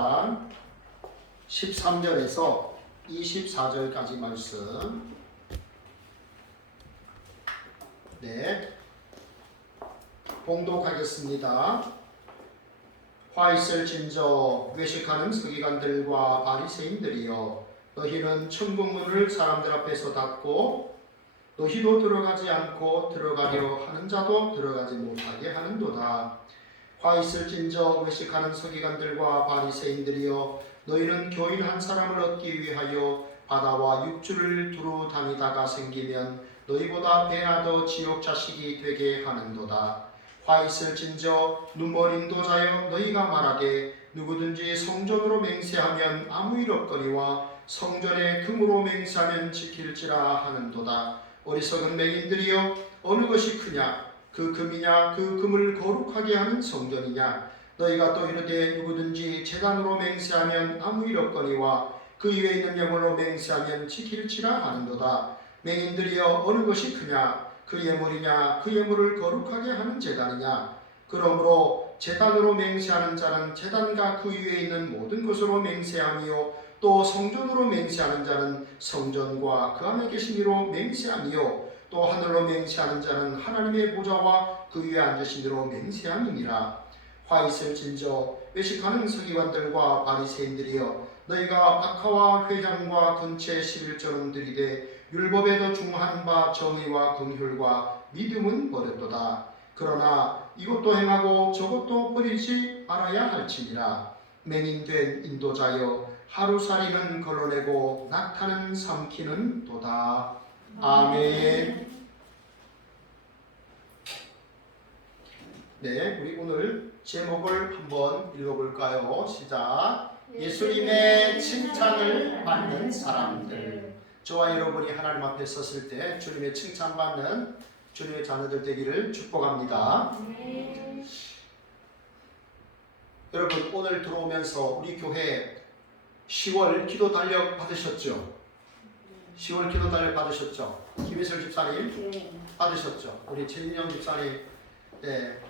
13장 13절에서 24절까지 말씀. 네, 봉독하겠습니다. 화 있을진저 외식하는 서기관들과 바리새인들이여, 너희는 천국문을 사람들 앞에서 닫고 너희도 들어가지 않고 들어가려 하는 자도 들어가지 못하게 하는도다. 화 있을진저 외식하는 서기관들과 바리새인들이여, 너희는 교인 한 사람을 얻기 위하여 바다와 육주를 두루 다니다가 생기면 너희보다 배나 더 지옥 자식이 되게 하는도다. 화 있을진저 눈먼 인도자여, 너희가 말하되 누구든지 성전으로 맹세하면 아무 일 없거니와 성전에 금으로 맹세하면 지킬지라 하는도다. 어리석은 맹인들이여, 어느 것이 크냐? 그 금이냐? 그 금을 거룩하게 하는 성전이냐? 너희가 또 이르되 누구든지 제단으로 맹세하면 아무 일 없거니와 그 위에 있는 명으로 맹세하면 지킬지라 하는도다. 맹인들이여, 어느 것이 크냐? 그 예물이냐? 그 예물을 거룩하게 하는 제단이냐? 그러므로 제단으로 맹세하는 자는 제단과 그 위에 있는 모든 것으로 맹세하며, 또 성전으로 맹세하는 자는 성전과 그 안에 계신 이로 맹세하며, 또 하늘로 맹세하는 자는 하나님의 보좌와 그 위에 앉으신 이로 맹세함이니라. 화 있을진저 외식하는 서기관들과 바리새인들이여, 너희가 박하와 회장과 근체 11조는 들이되 율법에 더 중한 바 정의와 긍휼과 믿음은 버렸도다. 그러나 이것도 행하고 저것도 버리지 말아야 할지니라. 맹인된 인도자여, 하루살이는 걸러내고 낙타는 삼키는 도다. 아멘. 네, 우리 오늘 제목을 한번 읽어볼까요? 시작. 예수님의 칭찬을 받는 사람들. 저와 여러분이 하나님 앞에 섰을 때 주님의 칭찬받는 주님의 자녀들 되기를 축복합니다. 여러분, 오늘 들어오면서 우리 교회 10월 기도 달력 받으셨죠? 10월 기도 달력 받으셨죠? 김희슬 집사님 받으셨죠? 우리 최인영 집사님, 네,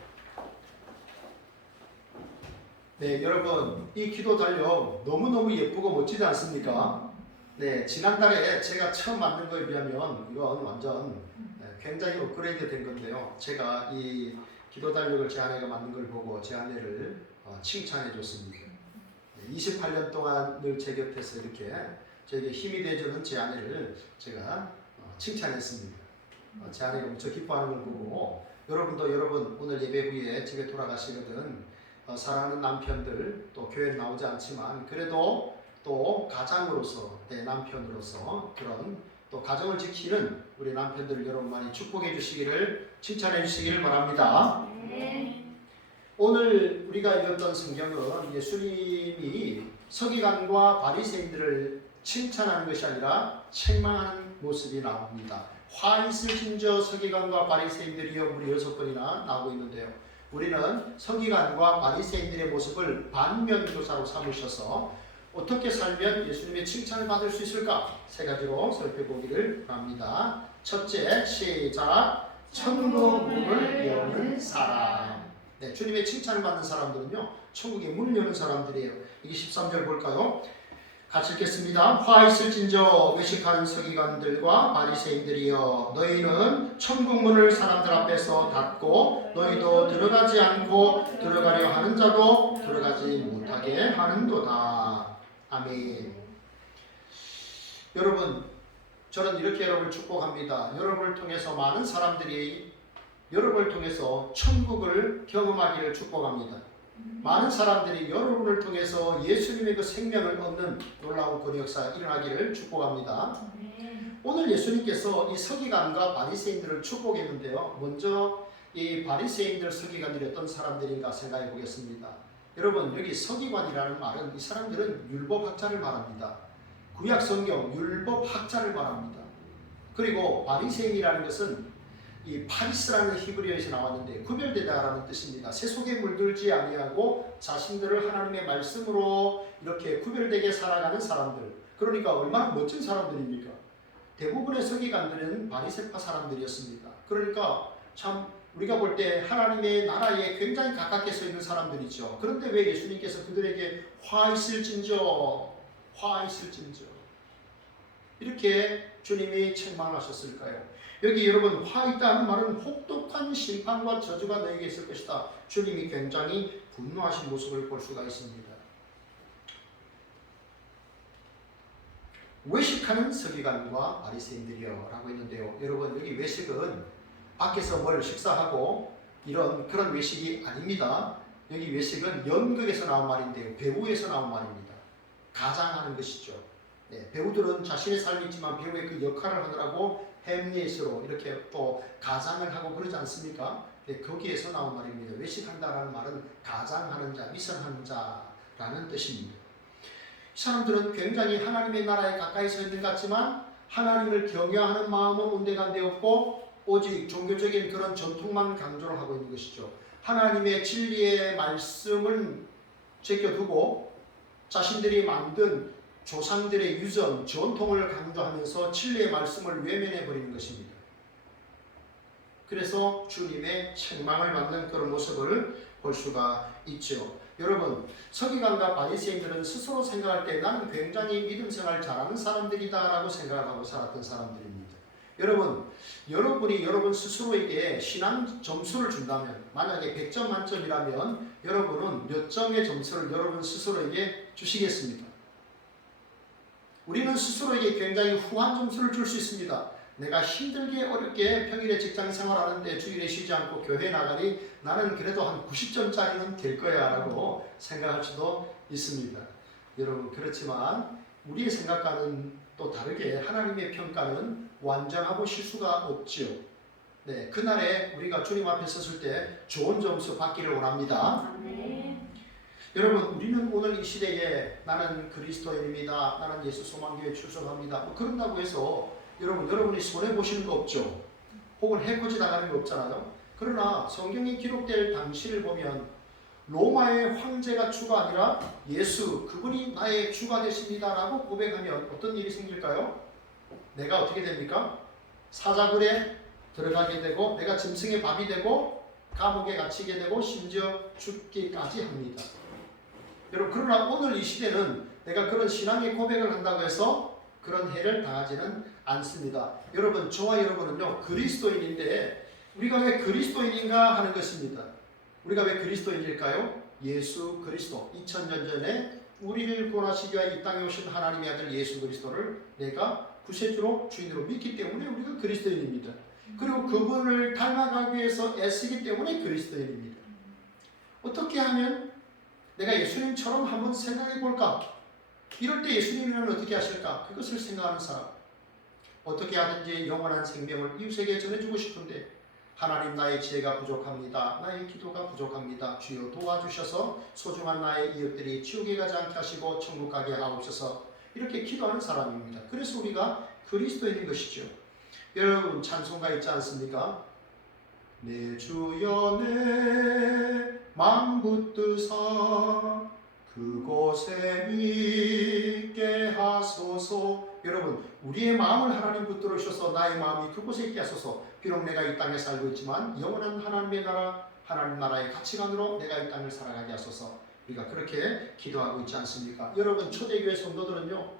여러분, 이 기도 달력 너무너무 예쁘고 멋지지 않습니까? 네, 지난달에 제가 처음 만든 거에 비하면 이건 완전 굉장히 업그레이드 된 건데요. 제가 이 기도 달력을 제 아내가 만든 걸 보고 제 아내를 칭찬해 줬습니다. 28년 동안 늘 제 곁에서 이렇게 저에게 힘이 돼주는 제 아내를 제가 칭찬했습니다. 제 아내가 무척 기뻐하는 걸 보고, 여러분도 여러분 오늘 예배 후에 집에 돌아가시거든 사랑하는 남편들, 또 교회에 나오지 않지만 그래도 또 가장으로서, 내 남편으로서 그런 또 가정을 지키는 우리 남편들을 여러분 많이 축복해 주시기를, 칭찬해 주시기를 바랍니다. 오늘 우리가 읽었던 성경은 예수님이 서기관과 바리새인들을 칭찬하는 것이 아니라 책망하는 모습이 나옵니다. 화 있을진저 서기관과 바리새인들이여, 무려 6번이나 나오고 있는데요. 우리는 서기관과 바리새인들의 모습을 반면교사로 삼으셔서 어떻게 살면 예수님의 칭찬을 받을 수 있을까? 3가지로 살펴보기를 합니다. 첫째, 시작. 천국 문을 여는 사람. 네, 주님의 칭찬을 받는 사람들은요, 천국의 문을 여는 사람들이에요. 이게 13절 볼까요? 같이 읽겠습니다. 화 있을진저 외식하는 서기관들과 바리새인들이여, 너희는 천국 문을 사람들 앞에서 닫고 너희도 들어가지 않고 들어가려 하는 자도 들어가지 못하게 하는도다. 아멘. 여러분, 저는 이렇게 여러분을 축복합니다. 여러분을 통해서 많은 사람들이 여러분을 통해서 천국을 경험하기를 축복합니다. 많은 사람들이 여러분을 통해서 예수님의 그 생명을 얻는 놀라운 그 역사가 일어나기를 축복합니다. 오늘 예수님께서 이 서기관과 바리새인들을 축복했는데요. 먼저 이 바리새인들, 서기관들이 어떤 사람들인가 생각해 보겠습니다. 여러분, 여기 서기관이라는 말은 이 사람들은 율법학자를 말합니다. 구약 성경 율법학자를 말합니다. 그리고 바리새인이라는 것은 이 파리스라는 히브리어에서 나왔는데 구별되다라는 뜻입니다. 새 속에 물들지 아니하고 자신들을 하나님의 말씀으로 이렇게 구별되게 살아가는 사람들. 그러니까 얼마나 멋진 사람들입니까? 대부분의 서기관들은 바리새파 사람들이었습니다. 그러니까 참 우리가 볼 때 하나님의 나라에 굉장히 가깝게 서 있는 사람들이죠. 그런데 왜 예수님께서 그들에게 화 있을진저 이렇게 주님이 책망하셨을까요? 여기 여러분 화 있다는 말은 혹독한 심판과 저주가 너에게 있을 것이다. 주님이 굉장히 분노하신 모습을 볼 수가 있습니다. 외식하는 서기관과 바리새인들이여 라고 했는데요. 여러분 여기 외식은 밖에서 뭘 식사하고 그런 외식이 아닙니다. 여기 외식은 연극에서 나온 말인데요. 배우에서 나온 말입니다. 가장하는 것이죠. 네, 배우들은 자신의 삶이 있지만 배우의 그 역할을 하느라고 햄릿으로 이렇게 또 가장을 하고 그러지 않습니까? 네, 거기에서 나온 말입니다. 외식한다라는 말은 가장하는 자, 위선하는 자라는 뜻입니다. 이 사람들은 굉장히 하나님의 나라에 가까이 서 있는 것 같지만 하나님을 경외하는 마음은 온데간데 없고 오직 종교적인 그런 전통만 강조를 하고 있는 것이죠. 하나님의 진리의 말씀을 제껴두고 자신들이 만든 조상들의 유전, 전통을 강조하면서 진리의 말씀을 외면해 버리는 것입니다. 그래서 주님의 책망을 받는 그런 모습을 볼 수가 있죠. 여러분, 서기관과 바리새인들은 스스로 생각할 때 나는 굉장히 믿음 생활 잘하는 사람들이다 라고 생각하고 살았던 사람들입니다. 여러분이 여러분 스스로에게 신앙 점수를 준다면, 만약에 100점 만점이라면 여러분은 몇 점의 점수를 여러분 스스로에게 주시겠습니까? 우리는 스스로에게 굉장히 후한 점수를 줄 수 있습니다. 내가 힘들게 어렵게 평일에 직장 생활하는데 주일에 쉬지 않고 교회 나가니 나는 그래도 한 90점짜리는 될 거야 라고 생각할 수도 있습니다. 여러분 그렇지만 우리의 생각과는 또 다르게 하나님의 평가는 완전하고 실수가 없지요. 네, 그날에 우리가 주님 앞에 섰을 때 좋은 점수 받기를 원합니다. 여러분 우리는 오늘 이 시대에 나는 그리스도인입니다. 나는 예수 소망교회에 출석합니다. 뭐 그런다고 해서 여러분이 손해보시는 거 없죠. 혹은 해코지 당하는 거 없잖아요. 그러나 성경이 기록될 당시를 보면 로마의 황제가 주가 아니라 예수 그분이 나의 주가 되십니다 라고 고백하면 어떤 일이 생길까요? 내가 어떻게 됩니까? 사자굴에 들어가게 되고 내가 짐승의 밥이 되고 감옥에 갇히게 되고 심지어 죽기까지 합니다. 여러분 그러나 오늘 이 시대는 내가 그런 신앙의 고백을 한다고 해서 그런 해를 당하지는 않습니다. 여러분 저와 여러분은요 그리스도인인데 우리가 왜 그리스도인인가 하는 것입니다. 우리가 왜 그리스도인일까요? 예수 그리스도 2000년 전에 우리를 구원하시기 위하여 이 땅에 오신 하나님의 아들 예수 그리스도를 내가 구세주로 주인으로 믿기 때문에 우리가 그리스도인입니다. 그리고 그분을 닮아가기 위해서 애쓰기 때문에 그리스도인입니다. 어떻게 하면 내가 예수님처럼 한번 생각해 볼까? 이럴 때 예수님이라면 어떻게 하실까? 그것을 생각하는 사람. 어떻게 하든지 영원한 생명을 이웃에게 전해주고 싶은데 하나님 나의 지혜가 부족합니다. 나의 기도가 부족합니다. 주여 도와주셔서 소중한 나의 이웃들이 지옥에 가지 않게 하시고 천국 가게 하옵소서. 이렇게 기도하는 사람입니다. 그래서 우리가 그리스도인인 것이죠. 여러분 찬송가 있지 않습니까? 내 주여 내 맘 붙드사 그곳에 있게 하소서. 여러분 우리의 마음을 하나님 붙들어 주셔서 나의 마음이 그곳에 있게 하소서. 비록 내가 이 땅에 살고 있지만 영원한 하나님의 나라 하나님 나라의 가치관으로 내가 이 땅을 살아가게 하소서. 우리가 그렇게 기도하고 있지 않습니까? 여러분 초대교회 성도들은요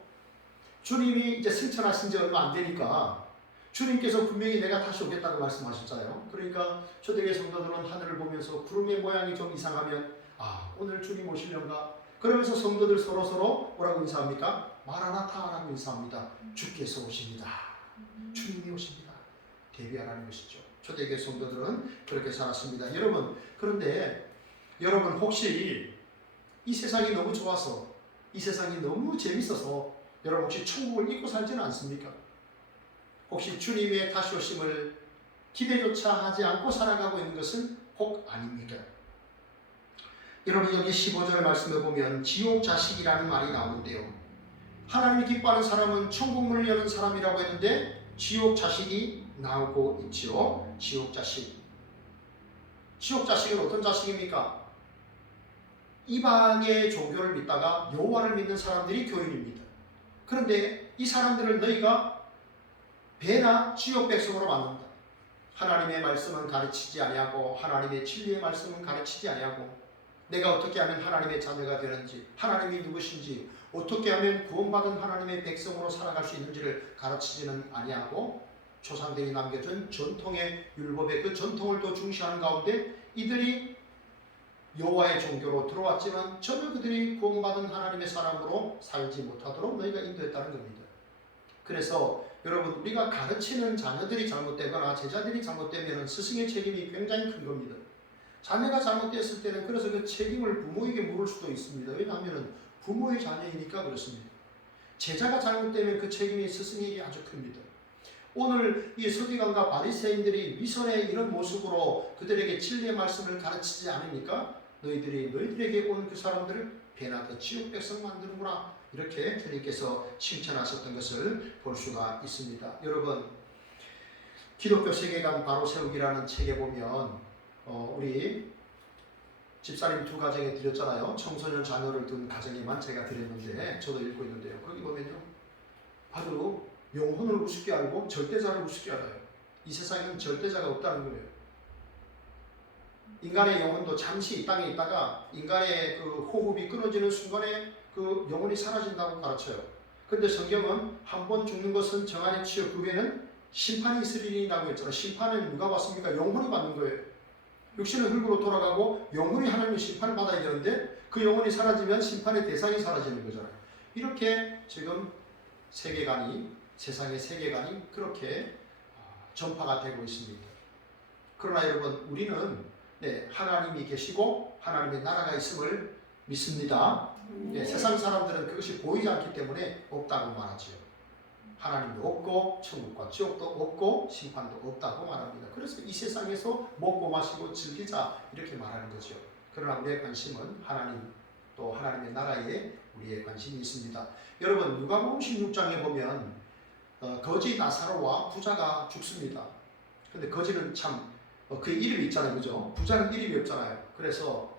주님이 이제 승천하신 지 얼마 안 되니까 주님께서 분명히 내가 다시 오겠다고 말씀하셨잖아요. 그러니까 초대교회 성도들은 하늘을 보면서 구름의 모양이 좀 이상하면 아 오늘 주님 오시려나? 그러면서 성도들 서로 뭐라고 인사합니까? 마라나타라고 인사합니다. 주께서 오십니다. 주님이 오십니다. 대비하라는 것이죠. 초대교회 성도들은 그렇게 살았습니다. 여러분 그런데 여러분 혹시 이 세상이 너무 좋아서 이 세상이 너무 재밌어서 여러분 혹시 천국을 잊고 살지는 않습니까? 혹시 주님의 다시 오심을 기대조차 하지 않고 살아가고 있는 것은 혹 아닙니까? 여러분 여기 15절 말씀을 보면 지옥 자식이라는 말이 나오는데요. 하나님이 기뻐하는 사람은 천국문을 여는 사람이라고 했는데 지옥 자식이 나오고 있지요. 지옥 자식. 지옥 자식은 어떤 자식입니까? 이방의 종교를 믿다가 여호와를 믿는 사람들이 교인입니다. 그런데 이 사람들을 너희가 배나 지옥 백성으로 만든다. 하나님의 말씀은 가르치지 아니하고 하나님의 진리의 말씀은 가르치지 아니하고 내가 어떻게 하면 하나님의 자녀가 되는지, 하나님이 누구신지, 어떻게 하면 구원받은 하나님의 백성으로 살아갈 수 있는지를 가르치지는 아니하고 조상들이 남겨준 전통의 율법의 그 전통을 또 중시하는 가운데 이들이 여호와의 종교로 들어왔지만 전혀 그들이 구원받은 하나님의 사람으로 살지 못하도록 너희가 인도했다는 겁니다. 그래서 여러분, 우리가 가르치는 자녀들이 잘못되거나 제자들이 잘못되면 스승의 책임이 굉장히 큰 겁니다. 자녀가 잘못됐을 때는 그래서 그 책임을 부모에게 물을 수도 있습니다. 왜냐하면 부모의 자녀이니까 그렇습니다. 제자가 잘못되면 그 책임이 스승에게 아주 큽니다. 오늘 이 서기관과 바리새인들이 위선의 이런 모습으로 그들에게 진리의 말씀을 가르치지 않으니까 너희들에게 온 그 사람들을 배나더 지옥 백성 만드는구나, 이렇게 주님께서 칭찬하셨던 것을 볼 수가 있습니다. 여러분, 기독교 세계관 바로 세우기라는 책에 보면 우리 집사님 두 가정에 드렸잖아요. 청소년 자녀를 둔 가정에만 제가 드렸는데 저도 읽고 있는데요. 거기 보면요, 바로 영혼을 우습게 알고 절대자를 우습게 알아요. 이 세상에는 절대자가 없다는 거예요. 인간의 영혼도 잠시 이 땅에 있다가 인간의 그 호흡이 끊어지는 순간에 그 영혼이 사라진다고 가르쳐요. 그런데 성경은 한 번 죽는 것은 정한에 치여 그 후에는 심판이 있으리라고 했잖아요. 심판은 누가 받습니까? 영혼이 받는 거예요. 육신은 흙으로 돌아가고 영혼이 하나님의 심판을 받아야 되는데 그 영혼이 사라지면 심판의 대상이 사라지는 거잖아요. 이렇게 지금 세계관이, 세상의 세계관이 그렇게 전파가 되고 있습니다. 그러나 여러분, 우리는 하나님이 계시고 하나님의 나라가 있음을 믿습니다. 세상 사람들은 그것이 보이지 않기 때문에 없다고 말하지요. 하나님도 없고 천국과 지옥도 없고 심판도 없다고 말합니다. 그래서 이 세상에서 먹고 마시고 즐기자, 이렇게 말하는 거죠. 그러나 우리의 관심은 하나님, 또 하나님의 나라에 우리의 관심이 있습니다. 여러분, 누가복음 16장에 보면 거지 나사로와 부자가 죽습니다. 근데 거지는 참 그의 이름이 있잖아요, 그죠? 부자는 이름이 없잖아요. 그래서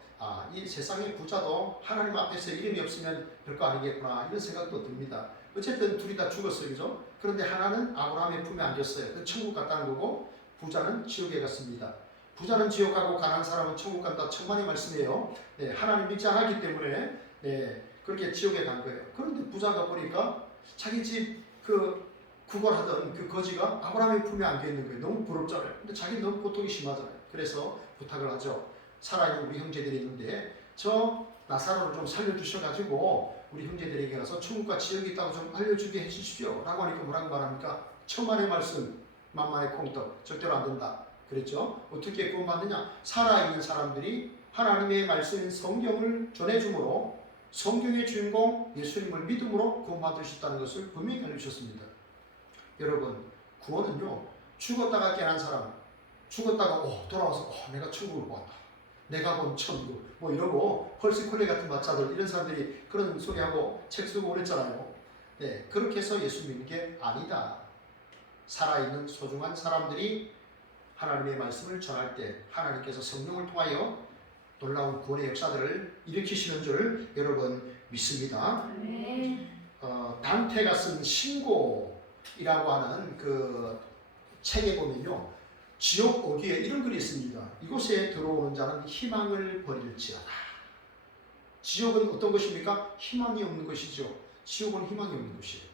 이 세상의 부자도 하나님 앞에서 이름이 없으면 별거 아니겠구나, 이런 생각도 듭니다. 어쨌든 둘이 다 죽었어요, 그죠? 그런데 하나는 아브라함의 품에 안겼어요. 그 천국 갔다는 거고, 부자는 지옥에 갔습니다. 부자는 지옥 가고 가난한 사람은 천국 간다, 천만의 말씀이에요. 하나님 믿지 않았기 때문에 그렇게 지옥에 간 거예요. 그런데 부자가 보니까 자기 집 구걸하던 그 거지가 아브라함의 품에 안겨 있는 거예요. 너무 부럽잖아요. 근데 자기는 너무 고통이 심하잖아요. 그래서 부탁을 하죠. 살아있는 우리 형제들이 있는데 저 나사로를 좀 살려주셔가지고 우리 형제들에게 가서 천국과 지옥이 있다고 좀 알려주게 해주십시오 라고 하니까 뭐라고 말합니까? 천만의 말씀, 만만의 콩떡, 절대로 안 된다 그랬죠. 어떻게 구원받느냐? 살아있는 사람들이 하나님의 말씀인 성경을 전해줌으로, 성경의 주인공 예수님을 믿음으로 구원받을 수 있다는 것을 분명히 알려주셨습니다. 여러분, 구원은요, 죽었다가 깨난 사람, 죽었다가 돌아와서 내가 천국을 보았다, 내가 본 천국, 이러고 펄스콜레 같은 마차들, 이런 사람들이 그런 소리하고 책 쓰고 그랬잖아요. 그렇게 해서 예수 믿는 게 아니다. 살아있는 소중한 사람들이 하나님의 말씀을 전할 때 하나님께서 성령을 통하여 놀라운 구원의 역사들을 일으키시는 줄 여러분 믿습니다. 단테가 쓴 신고이라고 하는 그 책에 보면요, 지옥 어귀에 이런 글이 있습니다. 이곳에 들어오는 자는 희망을 버릴지어다. 지옥은 어떤 것입니까? 희망이 없는 것이죠. 지옥은 희망이 없는 것이에요.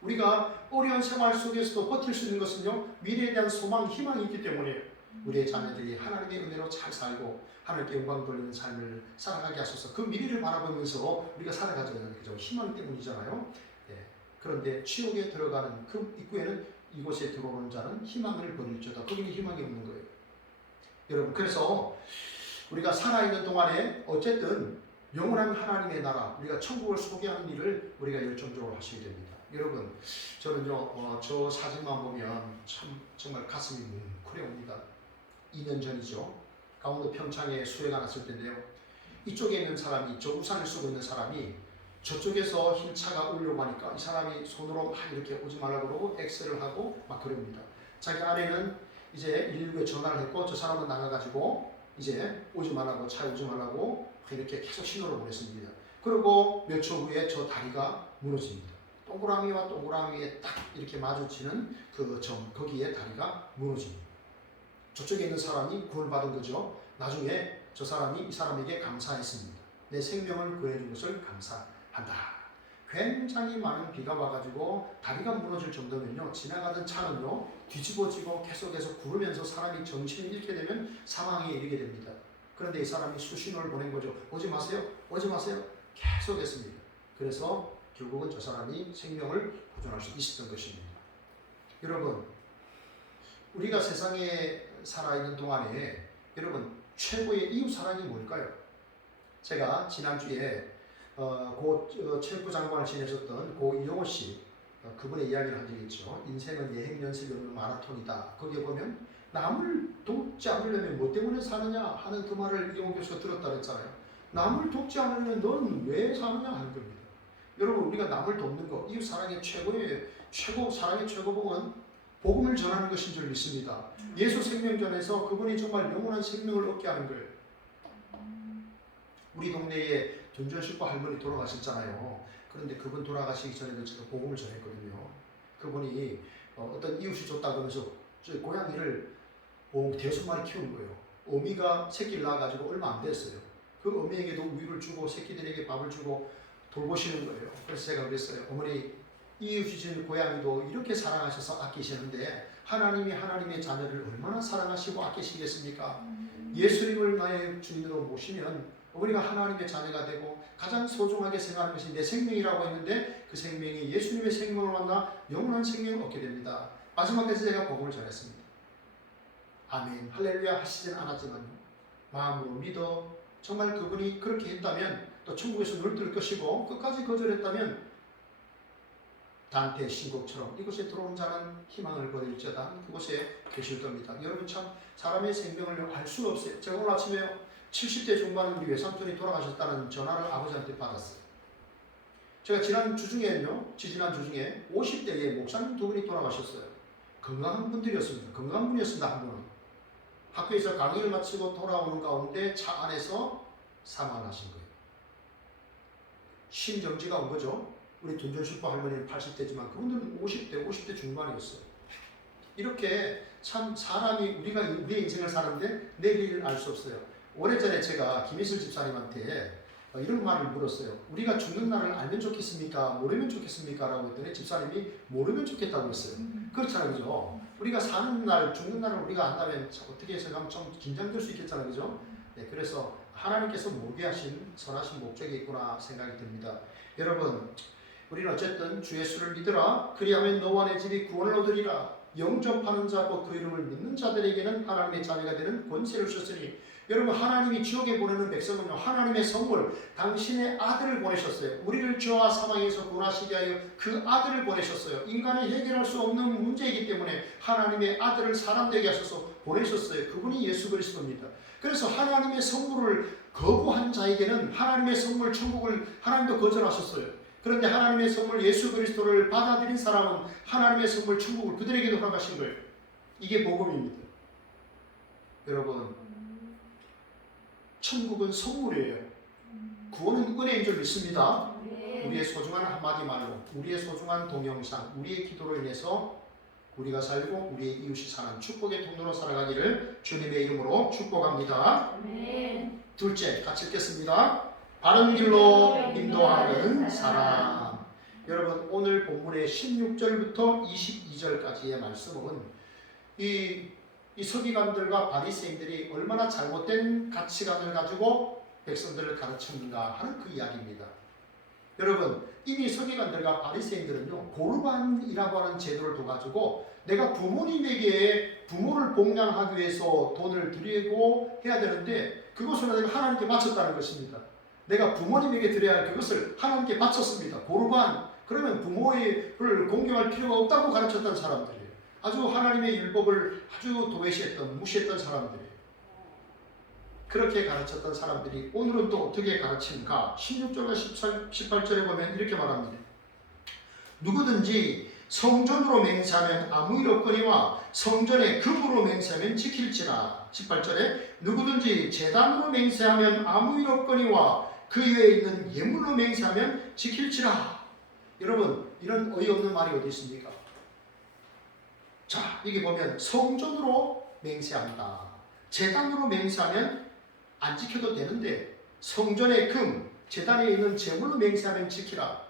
우리가 어려운 생활 속에서도 버틸 수 있는 것은요, 미래에 대한 소망, 희망이 있기 때문에 우리의 자녀들이 하나님의 은혜로 잘 살고 하나님께 영광 돌리는 삶을 살아가게 하소서. 그 미래를 바라보면서 우리가 살아가자는 그죠, 희망 때문이잖아요. 그런데 지옥에 들어가는 그 입구에는 이곳에 들어오는 자는 희망을 버릴지어다. 거기는 희망이 없는 거예요. 여러분, 그래서 우리가 살아있는 동안에 어쨌든 영원한 하나님의 나라, 우리가 천국을 소개하는 일을 우리가 열정적으로 하셔야 됩니다. 여러분, 저는요, 저 사진만 보면 정말 가슴이 뭉클해옵니다. 2년 전이죠. 강원도 평창에 수해가 났을 텐데요. 이쪽에 있는 사람이, 저 우산을 쓰고 있는 사람이 저쪽에서 흰 차가 오려고 하니까 이 사람이 손으로 막 이렇게 오지 말라고 그러고 엑셀을 하고 막 그럽니다. 자기 아내는 이제 119에 전화를 했고 저 사람은 나가가지고 이제 오지 말라고, 차에 오지 말라고 이렇게 계속 신호를 보냈습니다. 그리고 몇 초 후에 저 다리가 무너집니다. 동그라미와 동그라미에 딱 이렇게 마주치는 그 점, 거기에 다리가 무너집니다. 저쪽에 있는 사람이 구원받은 거죠. 나중에 저 사람이 이 사람에게 감사했습니다. 내 생명을 구해준 것을 감사한다. 굉장히 많은 비가 와가지고 다리가 무너질 정도면요, 지나가던 차는요 뒤집어지고 계속해서 구르면서 사람이 정신을 잃게 되면 사망에 이르게 됩니다. 그런데 이 사람이 수신호를 보낸 거죠. 오지 마세요, 오지 마세요. 계속했습니다. 그래서 결국은 저 사람이 생명을 보존할 수 있었던 것입니다. 여러분, 우리가 세상에 살아있는 동안에 여러분 최고의 이웃 사랑이 뭘까요? 제가 지난주에 고 체육부 장관을 지내셨던 고 이용호 씨, 그분의 이야기를 한 적이 있죠. 인생은 여행 연습이 없는 마라톤이다. 거기에 보면 남을 돕지 않으려면 뭐 때문에 사느냐 하는 그 말을 이용호 교수가 들었다 그랬잖아요. 남을 돕지 않으려면 넌 왜 사느냐 하는 겁니다. 여러분, 우리가 남을 돕는 거, 이웃 사랑의 사랑의 최고봉은 복음을 전하는 것인 줄 믿습니다. 예수 생명전에서 그분이 정말 영원한 생명을 얻게 하는 거예요. 우리 동네에 둔전식구 할머니 돌아가셨잖아요. 그런데 그분 돌아가시기 전에도 제가 복음을 전했거든요. 그분이 어떤 이웃이 줬다고 하면서 고양이를 5-6마리 키우는 거예요. 어미가 새끼를 낳아가지고 얼마 안 됐어요. 그 어미에게도 우유를 주고 새끼들에게 밥을 주고 돌보시는 거예요. 그래서 제가 그랬어요. 어머니, 이웃이 준 고양이도 이렇게 사랑하셔서 아끼시는데 하나님이 하나님의 자녀를 얼마나 사랑하시고 아끼시겠습니까? 예수님을 나의 주인으로 모시면 우리가 하나님의 자녀가 되고 가장 소중하게 생각하는 것이 내 생명이라고 했는데 그 생명이 예수님의 생명을 만나 영원한 생명을 얻게 됩니다. 마지막까지 제가 복음을 전했습니다. 아멘, 할렐루야 하시진 않았지만 마음으로 믿어 정말 그분이 그렇게 했다면 또 천국에서 눈을 뜰 것이고 끝까지 거절했다면 단테 신곡처럼 이곳에 들어온 자는 희망을 거둘지어다 그곳에 계실 겁니다. 여러분, 참 사람의 생명을 알 수가 없어요. 제가 오늘 아침에 70대 중반 우리 외삼촌이 돌아가셨다는 전화를 아버지한테 받았어요. 제가 지지난 주 중에 50대에 목사님 2분이 돌아가셨어요. 건강한 분들이었습니다. 건강한 분이었습니다. 한 분은 학교에서 강의를 마치고 돌아오는 가운데 차 안에서 사망하신 거예요. 심정지가 온 거죠. 우리 둔전식구 할머니는 80대지만 그분들은 50대 중반이었어요. 이렇게 참 사람이 우리의 인생을 사는데 내일을 알 수 없어요. 오래전에 제가 김희슬 집사님한테 이런 말을 물었어요. 우리가 죽는 날을 알면 좋겠습니까? 모르면 좋겠습니까? 라고 했더니 집사님이 모르면 좋겠다고 했어요. 그렇잖아요, 그죠? 우리가 사는 날, 죽는 날을 우리가 안다면 어떻게 생각하면 좀 긴장될 수 있겠잖아요, 그죠? 네, 그래서 하나님께서 모르게 하신 선하신 목적이 있구나 생각이 듭니다. 여러분, 우리는 어쨌든 주 예수를 믿으라. 그리하면 너와 내 집이 구원을 얻으리라. 영접하는 자 곧 그 이름을 믿는 자들에게는 하나님의 자녀가 되는 권세를 주셨으니, 여러분, 하나님이 지옥에 보내는 백성은요, 하나님의 선물, 당신의 아들을 보내셨어요. 우리를 죄와 사망에서 구원하시게 하여 그 아들을 보내셨어요. 인간이 해결할 수 없는 문제이기 때문에 하나님의 아들을 사람 되게 하셔서 보내셨어요. 그분이 예수 그리스도입니다. 그래서 하나님의 선물을 거부한 자에게는 하나님의 선물 천국을 하나님도 거절하셨어요. 그런데 하나님의 선물 예수 그리스도를 받아들인 사람은 하나님의 선물 천국을 그들에게도 허락하신 거예요. 이게 복음입니다. 여러분, 천국은 선물이에요. 구원은 은혜인 줄 믿습니다. 우리의 소중한 한마디 말로, 우리의 소중한 동영상, 우리의 기도로 인해서 우리가 살고 우리의 이웃이 사는 축복의 통로로 살아가기를 주님의 이름으로 축복합니다. 둘째, 같이 읽겠습니다. 바른 길로 인도하는 사람. 여러분, 오늘 본문의 16절부터 22절까지의 말씀은 이 서기관들과 바리새인들이 얼마나 잘못된 가치관을 가지고 백성들을 가르쳤는가 하는 그 이야기입니다. 여러분, 이미 서기관들과 바리새인들은요, 고르반이라고 하는 제도를 둬가지고 내가 부모님에게 부모를 복양하기 위해서 돈을 드리고 해야 되는데 그것을 내가 하나님께 바쳤다는 것입니다. 내가 부모님에게 드려야 할 그것을 하나님께 바쳤습니다. 고르반, 그러면 부모를 공경할 필요가 없다고 가르쳤던 사람들이에요. 아주 하나님의 율법을 아주 도외시했던, 무시했던 사람들이에요. 그렇게 가르쳤던 사람들이 오늘은 또 어떻게 가르치는가? 16절과 18절에 보면 이렇게 말합니다. 누구든지 성전으로 맹세하면 아무 일 없거니와 성전의 금으로 맹세하면 지킬지라. 18절에 누구든지 제단으로 맹세하면 아무 일 없거니와 그 위에 있는 예물로 맹세하면 지킬지라. 여러분, 이런 어이없는 말이 어디 있습니까? 자, 여기 보면 성전으로 맹세한다. 제단으로 맹세하면 안 지켜도 되는데 성전의 금, 제단에 있는 제물로 맹세하면 지키라.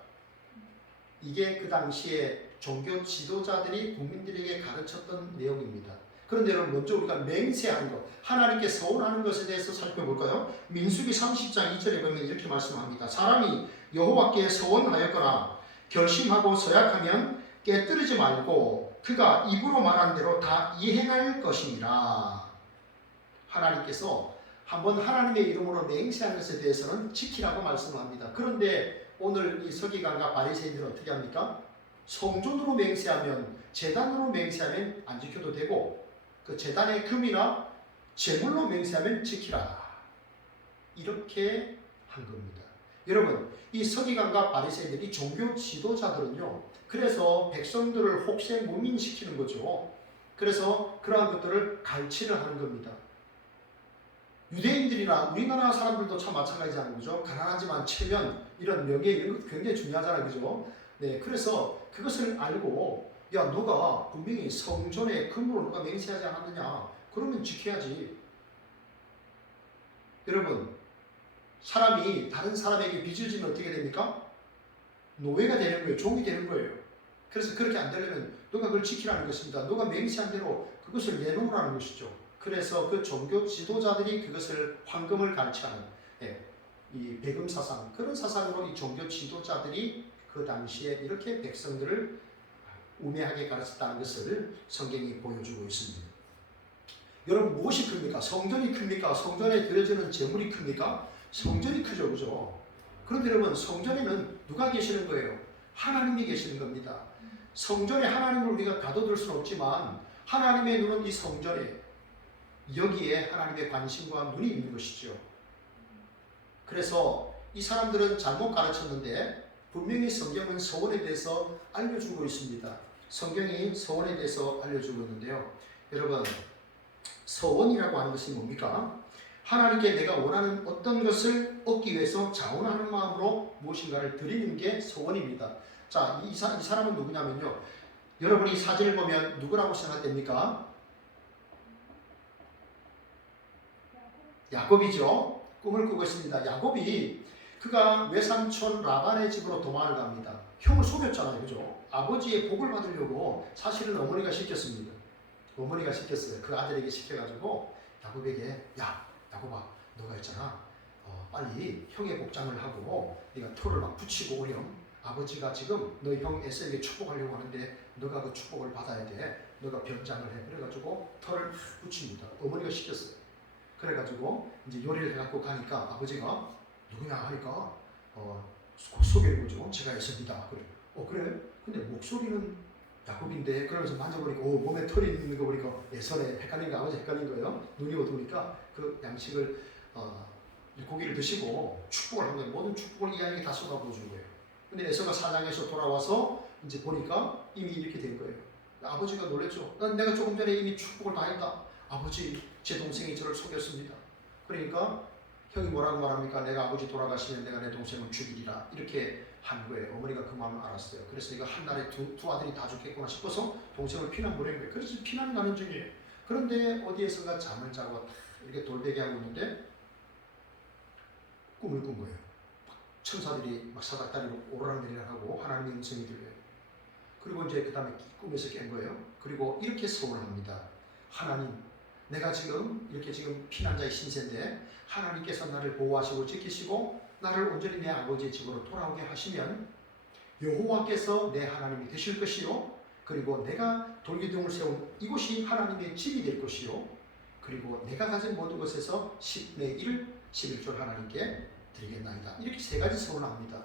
이게 그 당시에 종교 지도자들이 국민들에게 가르쳤던 내용입니다. 그런데 여러분 먼저 우리가 맹세하는 것, 하나님께 서원하는 것에 대해서 살펴볼까요? 민수기 30장 2절에 보면 이렇게 말씀합니다. 사람이 여호와께 서원하였거나 결심하고 서약하면 깨뜨리지 말고 그가 입으로 말한 대로 다 이행할 것이니라. 하나님께서 한번 하나님의 이름으로 맹세한 것에 대해서는 지키라고 말씀합니다. 그런데 오늘 이 서기관과 바리새인들은 어떻게 합니까? 성전으로 맹세하면, 제단으로 맹세하면 안 지켜도 되고 그 제단의 금이나 제물로 맹세하면 지키라. 이렇게 한 겁니다. 여러분, 이 서기관과 바리새인들이 종교 지도자들은요, 그래서 백성들을 혹세무민시키는 거죠. 그래서 그러한 것들을 갈취를 하는 겁니다. 유대인들이나 우리나라 사람들도 참 마찬가지잖아요. 그죠? 가난하지만 체면, 이런 명예, 이런 것 굉장히 중요하잖아요. 그죠? 네, 그래서 그것을 알고, 야, 너가 분명히 성전의 금으로 누가 맹세하지 않았느냐? 그러면 지켜야지. 여러분, 사람이 다른 사람에게 빚을 지면 어떻게 됩니까? 노예가 되는 거예요. 종이 되는 거예요. 그래서 그렇게 안 되려면 너가 그걸 지키라는 것입니다. 너가 맹세한 대로 그것을 내놓으라는 것이죠. 그래서 그 종교 지도자들이 그것을 황금을 갈취하는 이 배금 사상, 그런 사상으로 이 종교 지도자들이 그 당시에 이렇게 백성들을 우매하게 가르쳤다는 것을 성경이 보여주고 있습니다. 여러분, 무엇이 큽니까? 성전이 큽니까? 성전에 드려지는 제물이 큽니까? 성전이 크죠, 그죠? 그런데 여러분, 성전에는 누가 계시는 거예요? 하나님이 계시는 겁니다. 성전에 하나님을 우리가 가둬둘 수는 없지만 하나님의 눈은 이 성전에, 여기에 하나님의 관심과 눈이 있는 것이죠. 그래서 이 사람들은 잘못 가르쳤는데 분명히 성경은 서원에 대해서 알려주고 있습니다. 성경이 서원에 대해서 알려주고 있는데요. 여러분, 서원이라고 하는 것이 뭡니까? 하나님께 내가 원하는 어떤 것을 얻기 위해서 자원하는 마음으로 무엇인가를 드리는 게 서원입니다. 자, 이 사람은 누구냐면요. 여러분이 사진을 보면 누구라고 생각됩니까? 야곱이죠. 꿈을 꾸고 있습니다. 야곱이 그가 외삼촌 라반의 집으로 도망을 갑니다. 형을 속였잖아요. 그죠? 아버지의 복을 받으려고 사실은 어머니가 시켰습니다. 어머니가 시켰어요. 그 아들에게 시켜가지고 야곱에게, 야, 야곱아, 너가 있잖아. 빨리 형의 복장을 하고 네가 털을 막 붙이고 오렴. 아버지가 지금 너 형 에서에게 축복하려고 하는데 너가 그 축복을 받아야 돼. 너가 변장을 해. 그래가지고 털을 붙입니다. 어머니가 시켰어요. 그래가지고 이제 요리를 해갖고 가니까 아버지가 누구냐 하니까 소개를 보죠. 제가 에서입니다. 그래. 그래? 근데 목소리는 야곱인데, 그러면서 만져보니까 몸에 털이 있는 거 보니까 에서네. 헷갈린 거, 아버지 헷갈린 거예요. 눈이 어두우니까 그 양식을 고기를 드시고 축복을 한 거예요. 모든 축복을 이 아이에게 다 쏟아부어준 거예요. 근데 에서가 사냥에서 돌아와서 이제 보니까 이미 이렇게 된 거예요. 아버지가 놀랬죠. 내가 조금 전에 이미 축복을 다 했다. 아버지, 제 동생이 저를 속였습니다. 그러니까 형이 뭐라고 말합니까? 내가 아버지 돌아가시면 내가 내 동생을 죽이리라. 이렇게 한 거예요. 어머니가 그 마음을 알았어요. 그래서 이거 한 달에 두 아들이 다 죽겠구나 싶어서 동생을 피난 보낸 거예요. 그래서 피난 가는 중이에요. 그런데 어디에선가 잠을 자고 이렇게 돌베개하고 있는데 꿈을 꾼 거예요. 천사들이 막 사닥다리로 오르락내리락하고 하나님의 음성이 들려요. 그리고 이제 그 다음에 꿈에서 깬 거예요. 그리고 이렇게 소원합니다. 하나님, 내가 지금 이렇게 지금 피난자의 신세인데 하나님께서 나를 보호하시고 지키시고 나를 온전히 내 아버지의 집으로 돌아오게 하시면 여호와께서 내 하나님이 되실 것이요, 그리고 내가 돌기둥을 세운 이곳이 하나님의 집이 될 것이요, 그리고 내가 가진 모든 것에서 10분의 1, 11조를 하나님께 드리겠나이다. 이렇게 세 가지 소원을 합니다.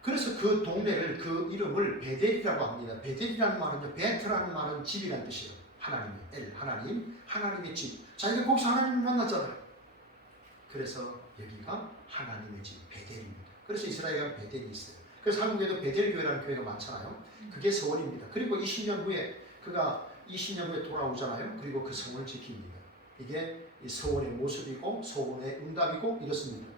그래서 그 동네를, 그 이름을 베델이라고 합니다. 베델이라는 말은요, 베트라는 말은 집이라는 뜻이에요. 하나님의 엘, 하나님, 하나님의 집. 자기가 거기서 하나님을 만났잖아요. 그래서 여기가 하나님의 집, 베델입니다. 그래서 이스라엘에 베델이 있어요. 그래서 한국에도 베델 교회라는 교회가 많잖아요. 그게 서원입니다. 그리고 20년 후에 그가 20년 후에 돌아오잖아요. 그리고 그 성을 지킵니다. 이게 이 서원의 모습이고 서원의 응답이고 이렇습니다.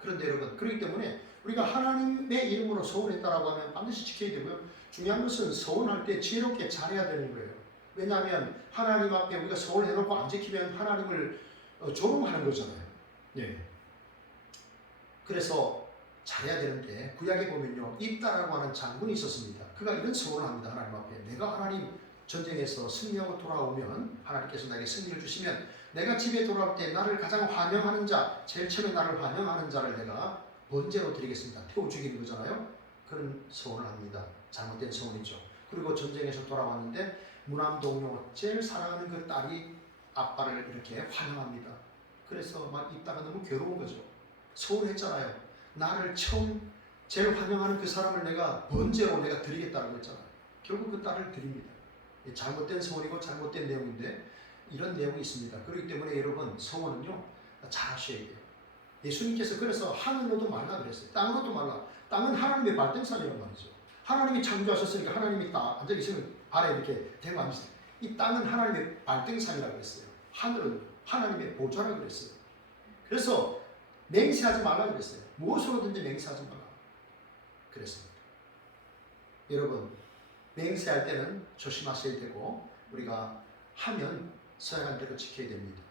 그런데 여러분, 그렇기 때문에 우리가 하나님의 이름으로 서원했다라고 하면 반드시 지켜야 되고요. 중요한 것은 서원할 때 지혜롭게 잘해야 되는 거예요. 왜냐하면 하나님 앞에 우리가 서울해놓고 안 지키면 하나님을 조롱하는 거잖아요. 예. 그래서 잘해야 되는데 구약에 보면요, 입다라고 하는 장군이 있었습니다. 그가 이런 서원을 합니다. 하나님 앞에 내가 하나님 전쟁에서 승리하고 돌아오면 하나님께서 나에게 승리를 주시면 내가 집에 돌아올 때 나를 가장 환영하는 자, 제일 처음에 나를 환영하는 자를 내가 번제로 드리겠습니다. 태워 죽이는 거잖아요. 그런 서원을 합니다. 잘못된 서원이죠. 그리고 전쟁에서 돌아왔는데 무남동료 제일 사랑하는 그 딸이 아빠를 이렇게 환영합니다. 그래서 막 입다가 너무 괴로운 거죠. 서운했잖아요. 나를 처음 제일 환영하는 그 사람을 내가 번제로 내가 드리겠다고 했잖아요. 결국 그 딸을 드립니다. 잘못된 서원이고 잘못된 내용인데 이런 내용이 있습니다. 그렇기 때문에 여러분 서원은요 잘 하셔야 돼요. 예수님께서 그래서 하늘로도 말라 그랬어요. 땅으로도 말라. 땅은 하나님의 발등산이란 말이죠. 하나님이 창조하셨으니까 하나님이 딱 앉아 계시면 발에 이렇게 대고 앉으세요. 이 땅은 하나님의 발등산이라고 그랬어요. 하늘은 하나님의 보좌라고 그랬어요. 그래서 맹세하지 말라 그랬어요. 무엇으로든지 맹세하지 말라 그랬습니다. 여러분 맹세할 때는 조심하셔야 되고 우리가 하면 서약한 대로 지켜야 됩니다.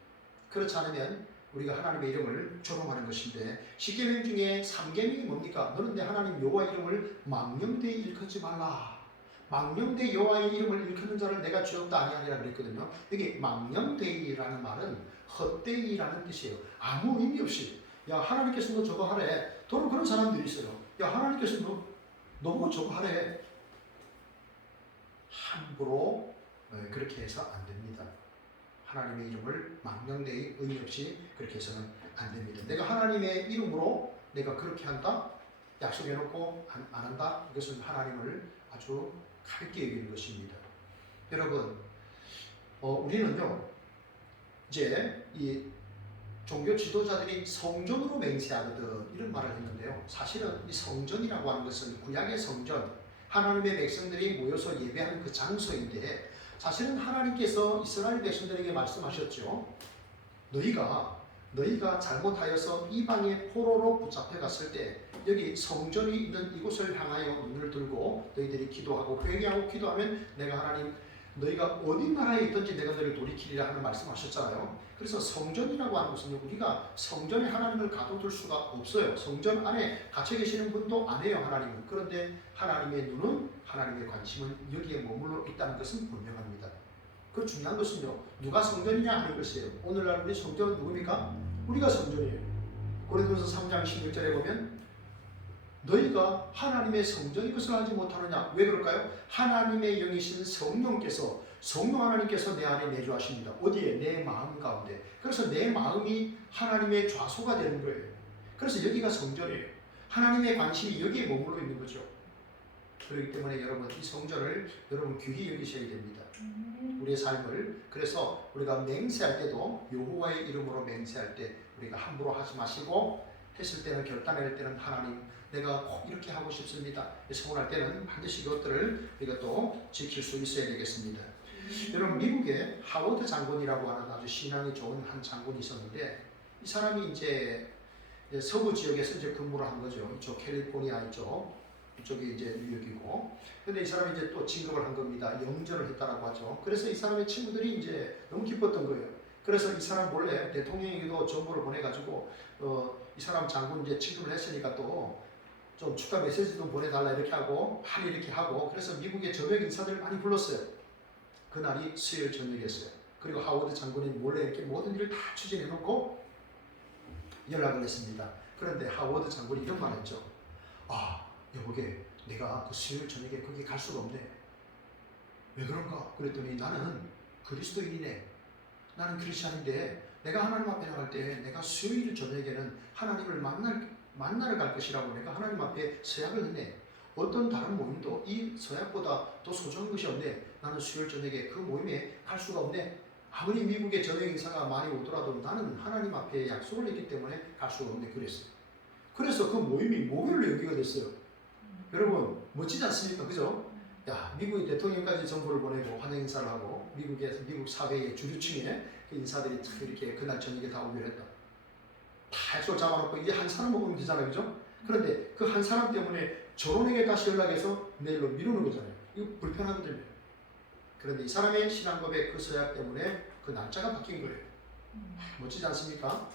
그렇지 않으면 우리가 하나님의 이름을 조롱하는 것인데 10계명 중에 3계명이 뭡니까? 너는 내 하나님 여호와 이름을 망령되이 일컫지 말라. 망령되이 여호와의 이름을 일컫는 자를 내가 죄없다 아니하리라 그랬거든요. 여기 망령되이라는 말은 헛되이라는 뜻이에요. 아무 의미 없이 야 하나님께서 너 저거 하래. 또는 그런 사람들이 있어요. 야 하나님께서 너 보고 저거 하래. 함부로 그렇게 해서 안 됩니다. 하나님의 이름을 망령되이 의미 없이 그렇게 해서는 안 됩니다. 내가 하나님의 이름으로 내가 그렇게 한다? 약속해놓고 안 한다? 이것은 하나님을 아주 가볍게 여기는 것입니다. 여러분, 우리는요, 이제 이 종교 지도자들이 성전으로 맹세하거든 이런 말을 했는데요. 사실은 이 성전이라고 하는 것은 구약의 성전, 하나님의 백성들이 모여서 예배하는 그 장소인데 사실은 하나님께서 이스라엘 백성들에게 말씀하셨죠. 너희가 잘못하여서 이방의 포로로 붙잡혀갔을 때 여기 성전이 있는 이곳을 향하여 눈을 들고 너희들이 기도하고 회개하고 기도하면 내가 하나님 너희가 어디 나라에 있든지 내가 너희를 돌이키리라 하는 말씀하셨잖아요. 그래서 성전이라고 하는 것은 우리가 성전에 하나님을 가둬둘 수가 없어요. 성전 안에 갇혀 계시는 분도 안 해요. 하나님은. 그런데 하나님의 눈은 하나님의 관심은 여기에 머물러 있다는 것은 분명합니다. 그 중요한 것은요. 누가 성전이냐 하는 것이에요. 오늘날 우리 성전은 누굽니까? 우리가 성전이에요. 고린도서 3장 16절에 보면 너희가 하나님의 성전인 것을 알지 못하느냐? 왜 그럴까요? 하나님의 영이신 성령께서 성령 하나님께서 내 안에 내주하십니다. 어디에? 내 마음 가운데. 그래서 내 마음이 하나님의 좌소가 되는 거예요. 그래서 여기가 성전이에요. 하나님의 관심이 여기에 머물러 있는 거죠. 그렇기 때문에 여러분 이 성전을 여러분 귀히 여기셔야 됩니다. 우리의 삶을. 그래서 우리가 맹세할 때도 여호와의 이름으로 맹세할 때 우리가 함부로 하지 마시고 했을 때는 결단할 때는 하나님 내가 꼭 이렇게 하고 싶습니다. 서원할 때는 반드시 이것들을 우리가 또 지킬 수 있어야 되겠습니다. 여러분 미국에 하워드 장군이라고 하는 아주 신앙이 좋은 한 장군이 있었는데 이 사람이 이제 서부 지역에서 이제 근무를 한 거죠. 이쪽 캘리포니아 이쪽이 이제 뉴욕이고. 근데 이 사람이 이제 또 진급을 한 겁니다. 영전을 했다라고 하죠. 그래서 이 사람의 친구들이 이제 너무 기뻤던 거예요. 그래서 이 사람 몰래 대통령에게도 정보를 보내가지고 이 사람 장군 이제 취급을 했으니까 또 좀 축하 메시지도 보내달라 이렇게 하고 이렇게 하고 그래서 미국의 저명 인사들을 많이 불렀어요. 그날이 수요일 저녁이었어요. 그리고 하워드 장군이 몰래 이렇게 모든 일을 다 추진해놓고 연락을 했습니다. 그런데 하워드 장군이 이런 말 했죠. 여보게 내가 그 수요일 저녁에 거기 갈 수가 없네. 왜 그런가? 그랬더니 나는 그리스도인이네. 나는 크리스찬인데 내가 하나님 앞에 나갈 때 내가 수요일 저녁에는 하나님을 만나러 갈 것이라고 내가 하나님 앞에 서약을 했네. 어떤 다른 모임도 이 서약보다 더 소중한 것이 없네. 나는 수요일 저녁에 그 모임에 갈 수가 없네. 아무리 미국의 저녁 인사가 많이 오더라도 나는 하나님 앞에 약속을 했기 때문에 갈 수가 없네. 그랬어요. 그래서 그 모임이 목요일로 연기가 됐어요. 여러분 멋지지 않습니까? 그죠? 야, 미국의 대통령까지 정보를 보내고 환영 인사를 하고 미국 사회의 주류층에 그 인사들이 탁 이렇게 그날 저녁에 다 오기로 했다. 다 약속 잡아놓고 이제 한 사람 오면 되잖아요. 그죠? 그런데 그 한 사람 때문에 저론에게 다시 연락해서 내일로 미루는 거잖아요. 이거 불편하거든요. 그런데 이 사람의 신앙 고백 그 서약 때문에 그 날짜가 바뀐 거예요. 멋지지 않습니까?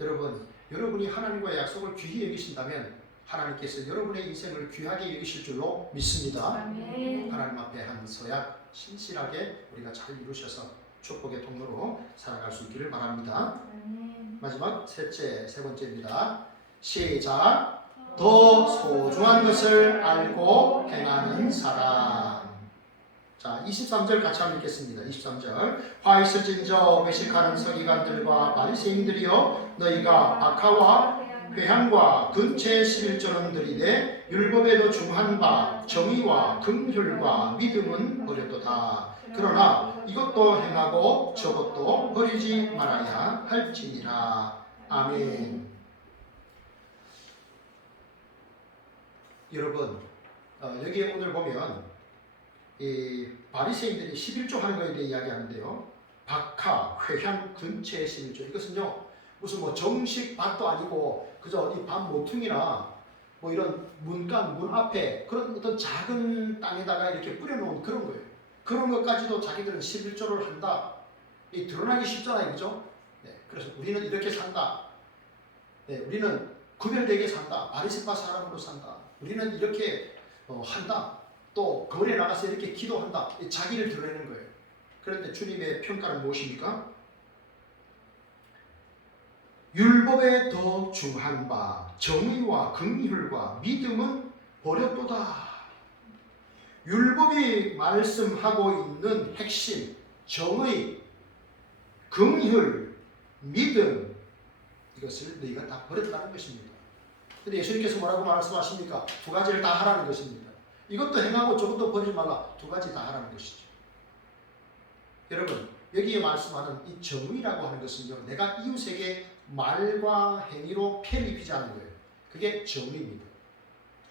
여러분, 여러분이 하나님과의 약속을 귀히 여기신다면 하나님께서 여러분의 인생을 귀하게 여기실 줄로 믿습니다. 아멘. 하나님 앞에 한 서약 신실하게 우리가 잘 이루셔서 축복의 통로로 살아갈 수 있기를 바랍니다. 아멘. 마지막 세 번째입니다. 시작. 더 소중한 것을 알고 행하는 사람. 자, 23절 같이 한번 읽겠습니다. 23절. 화 있을진저 외식하는 서기관들과 바리새인들이여, 너희가 악화와 회향과 근처의 11조는 들이되 율법에도 중한 바 정의와 긍휼과 믿음은 버렸도다. 그러나 이것도 행하고 저것도 버리지 말아야 할지니라. 아멘. 여러분, 여기에 오늘 보면 이 바리새인들이 11조 하는 거에 대해 이야기하는데요. 박하, 회향, 근처의 11조. 이것은요, 무슨 뭐 정식 밭도 아니고 그저 이 밭 모퉁이나 뭐 이런 문간, 문 앞에 그런 어떤 작은 땅에다가 이렇게 뿌려놓은 그런 거예요. 그런 것까지도 자기들은 11조를 한다. 이 드러나기 쉽잖아요, 그죠? 네, 그래서 우리는 이렇게 산다. 네, 우리는 구별되게 산다. 바리새파 사람으로 산다. 우리는 이렇게 한다. 또 거리에 나가서 이렇게 기도한다. 자기를 드러내는 거예요. 그런데 주님의 평가는 무엇입니까? 율법에 더 중한 바 정의와 긍휼과 믿음은 버렸도다. 율법이 말씀하고 있는 핵심, 정의, 긍휼, 믿음, 이것을 너희가 다 버렸다는 것입니다. 근데 예수님께서 뭐라고 말씀하십니까? 두 가지를 다 하라는 것입니다. 이것도 행하고 저것도 버리지 말라. 두 가지 다 하라는 것이죠. 여러분, 여기에 말씀하는 이 정의라고 하는 것은요, 내가 이웃에게 말과 행위로 피해를 입히지 않는 거예요. 그게 정의입니다.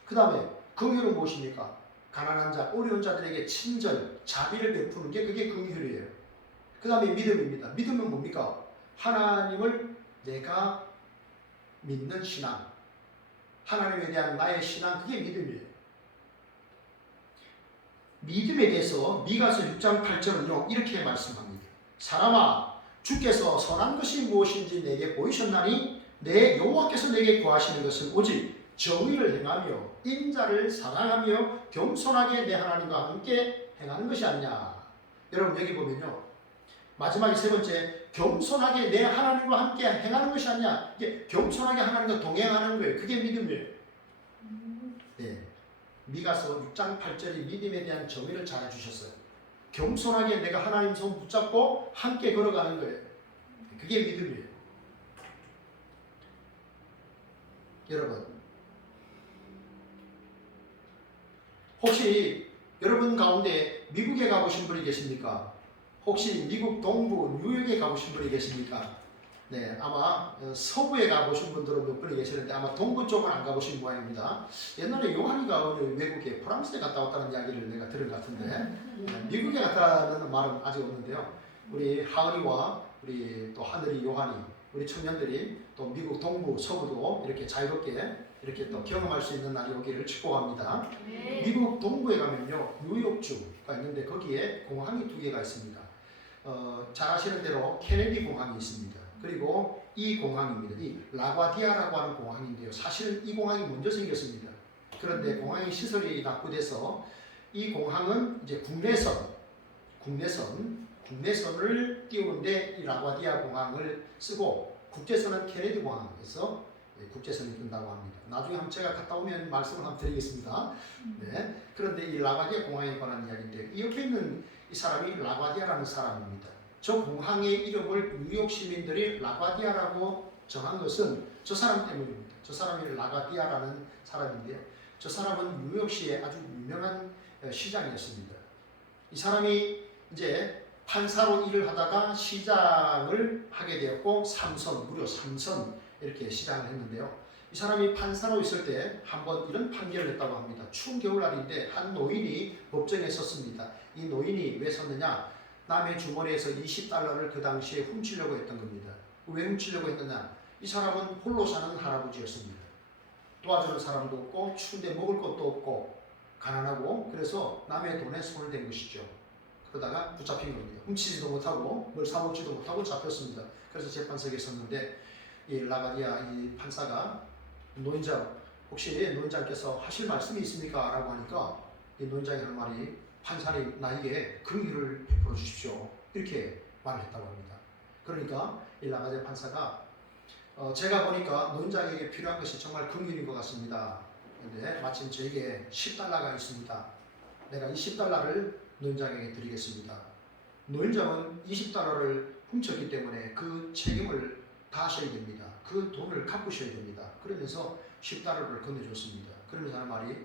그 다음에 긍휼은 무엇입니까? 가난한 자, 어려운 자들에게 친절, 자비를 베푸는 게 그게 긍휼이에요. 그 다음에 믿음입니다. 믿음은 뭡니까? 하나님을 내가 믿는 신앙, 하나님에 대한 나의 신앙, 그게 믿음이에요. 믿음에 대해서 미가서 6장 8절은요, 이렇게 말씀합니다. 사람아, 주께서 선한 것이 무엇인지 내게 보이셨나니 내 여호와께서 내게 구하시는 것은 오직 정의를 행하며 인자를 사랑하며 겸손하게 내 하나님과 함께 행하는 것이 아니냐. 여러분, 여기 보면요, 마지막에 세 번째, 겸손하게 내 하나님과 함께 행하는 것이 아니냐. 이게 겸손하게 하나님과 동행하는 거예요. 그게 믿음이에요. 네. 미가서 6장 8절이 믿음에 대한 정의를 잘 해주셨어요. 겸손하게 내가 하나님 손 붙잡고 함께 걸어가는 거예요. 그게 믿음이에요. 여러분, 혹시 여러분 가운데 미국에 가보신 분이 계십니까? 혹시 미국 동부 뉴욕에 가보신 분이 계십니까? 네, 아마 서부에 가보신 분들은 몇 분이 계시는데 아마 동부 쪽은 안 가보신 모양입니다. 옛날에 요한이가 어느 외국에 프랑스에 갔다 왔다는 이야기를 내가 들은 것 같은데, 미국에 갔다는 말은 아직 없는데요. 우리 하은이와 우리 또 하늘이 요한이, 우리 청년들이 또 미국 동부 서부도 이렇게 자유롭게 이렇게 또 경험할 수 있는 날이 오기를 축복합니다. 네. 미국 동부에 가면요, 뉴욕주가 있는데 거기에 공항이 두 개가 있습니다. 잘 아시는 대로 케네디 공항이 있습니다. 그리고 이 공항입니다. 이 라과디아라고 하는 공항인데요. 사실은 이 공항이 먼저 생겼습니다. 그런데 공항의 시설이 낙후돼서 이 공항은 이제 국내선을 띄우는데 이 라과디아 공항을 쓰고 국제선은 케네디 공항에서 국제선이 뜬다고 합니다. 나중에 한번 제가 갔다 오면 말씀을 한번 드리겠습니다. 네. 그런데 이 라과디아 공항에 관한 이야기인데, 이 옆에 있는 이 사람이 라과디아라는 사람입니다. 저 공항의 이름을 뉴욕 시민들이 라과디아라고 정한 것은 저 사람 때문입니다. 저 사람이 라과디아라는 사람인데요. 저 사람은 뉴욕시의 아주 유명한 시장이었습니다. 이 사람이 이제 판사로 일을 하다가 시장을 하게 되었고, 무려 3선 이렇게 시장을 했는데요. 이 사람이 판사로 있을 때 한번 이런 판결을 했다고 합니다. 추운 겨울날인데 한 노인이 법정에 섰습니다. 이 노인이 왜 섰느냐? 남의 주머니에서 $20를 그 당시에 훔치려고 했던 겁니다. 왜 훔치려고 했느냐? 이 사람은 홀로 사는 할아버지였습니다. 도와주는 사람도 없고 추운데 먹을 것도 없고 가난하고, 그래서 남의 돈에 손을 댄 것이죠. 그러다가 붙잡힌 겁니다. 훔치지도 못하고 뭘 사먹지도 못하고 잡혔습니다. 그래서 재판석에 섰는데 이 라가디아 이 판사가 노인장 혹시 노인장께서 하실 말씀이 있습니까? 라고 하니까 이 노인장이 한 말이 판사님 나에게 긍휼을 베풀어 주십시오. 이렇게 말했다고 합니다. 그러니까 이 라가디아 판사가 제가 보니까 노인장에게 필요한 것이 정말 긍휼인 것 같습니다. 그런데 마침 저에게 10달러가 있습니다. 내가 이 10달러를 노인장에게 드리겠습니다. 노인장은 20달러를 훔쳤기 때문에 그 책임을 다하셔야 됩니다. 그 돈을 갚으셔야 됩니다. 그러면서 10달러를 건네줬습니다. 그러면서 하는 말이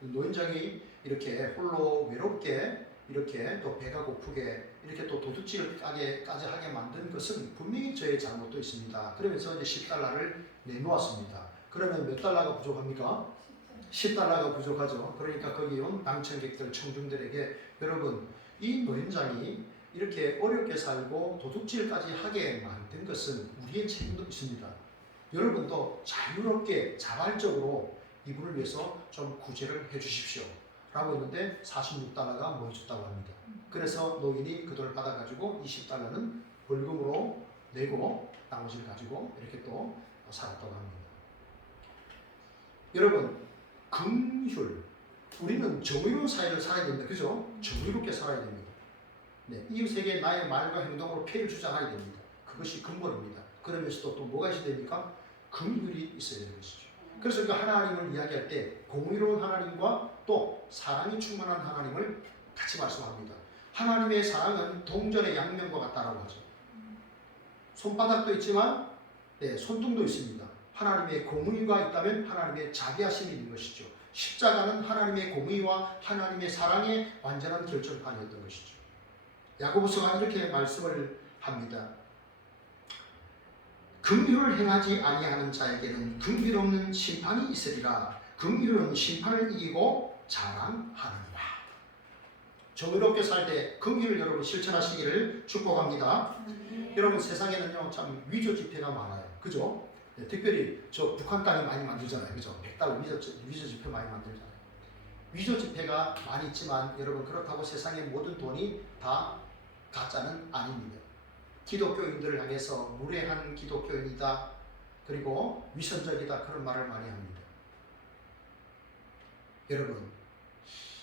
노인장이 이렇게 홀로 외롭게 이렇게 또 배가 고프게 이렇게 또 도둑질까지 하게 만든 것은 분명히 저의 잘못도 있습니다. 그러면서 이제 10달러를 내놓았습니다. 그러면 몇 달러가 부족합니까? 10달러가 부족하죠. 그러니까 거기 온 방청객들, 청중들에게 여러분 이 노인장이 이렇게 어렵게 살고 도둑질까지 하게 만든 것은 우리의 책임도 있습니다. 여러분도 자유롭게 자발적으로 이분을 위해서 좀 구제를 해 주십시오. 라고 했는데 46달러가 모여졌다고 합니다. 그래서 노인이 그 돈을 받아가지고 20달러는 벌금으로 내고 나머지를 가지고 이렇게 또 살았다고 합니다. 여러분 긍휼 우리는 정의로운 사회를 살아야 됩니다. 그죠? 정의롭게 살아야 됩니다. 네, 이웃에게 나의 말과 행동으로 피해를 주지 않아야 됩니다. 그것이 근본입니다. 그러면서도 또 뭐가 있어야 됩니까? 긍휼이 있어야 되는 것이죠. 그래서 그 하나님을 이야기할 때 공의로운 하나님과 또 사랑이 충만한 하나님을 같이 말씀합니다. 하나님의 사랑은 동전의 양면과 같다라고 하죠. 손바닥도 있지만 손등도 있습니다. 하나님의 공의가 있다면 하나님의 자비하심이 있는 것이죠. 십자가는 하나님의 공의와 하나님의 사랑의 완전한 결정판이었던 것이죠. 야고보서가 이렇게 말씀을 합니다. 긍휼을 행하지 아니하는 자에게는 긍휼 없는 심판이 있으리라. 긍휼은 심판을 이기고 자랑하느니라. 정의롭게 살 때 긍휼을 여러분 실천하시기를 축복합니다. 여러분 세상에는요 참 위조 지폐가 많아요. 그죠? 네, 특별히 저 북한 땅이 많이 만들잖아요. 그죠? 100달러 위조 지폐 많이 만들잖아요. 위조 지폐가 많이 있지만 여러분 그렇다고 세상의 모든 돈이 다 가짜는 아닙니다. 기독교인들을 향해서 무례한 기독교인이다. 그리고 위선적이다. 그런 말을 많이 합니다. 여러분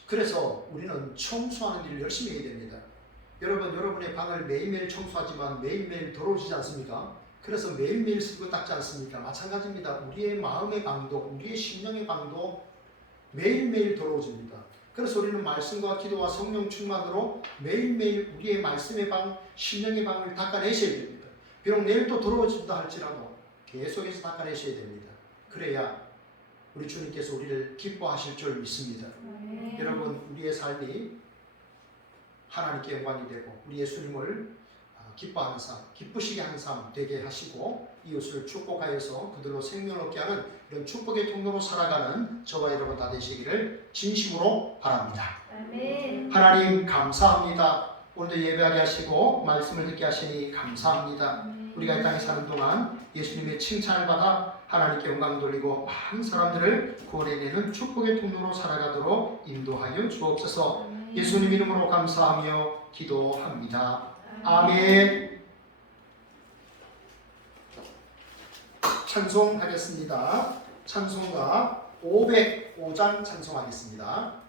그래서 우리는 청소하는 일을 열심히 해야 됩니다. 여러분 여러분의 방을 매일매일 청소하지만 매일매일 더러워지지 않습니까? 그래서 매일매일 쓰고 닦지 않습니까? 마찬가지입니다. 우리의 마음의 방도 우리의 심령의 방도 매일매일 더러워집니다. 그래서 우리는 말씀과 기도와 성령 충만으로 매일매일 우리의 말씀의 방, 심령의 방을 닦아내셔야 됩니다. 비록 내일 또 더러워진다 할지라도 계속해서 닦아내셔야 됩니다. 그래야 우리 주님께서 우리를 기뻐하실 줄 믿습니다. 여러분 우리의 삶이 하나님께 영광이 되고 우리 예수님을 기뻐하는 삶, 기쁘시게 하는 삶 되게 하시고 이웃을 축복하여서 그들로 생명을 얻게 하는 이런 축복의 통로로 살아가는 저와 여러분 다 되시기를 진심으로 바랍니다. 아멘. 하나님 감사합니다. 오늘도 예배하게 하시고 말씀을 듣게 하시니 감사합니다. 우리가 이 땅에 사는 동안 예수님의 칭찬을 받아 하나님께 영광 돌리고 많은 사람들을 구원해내는 축복의 통로로 살아가도록 인도하여 주옵소서. 예수님 이름으로 감사하며 기도합니다. 아멘. 찬송하겠습니다. 찬송가 505장 찬송하겠습니다.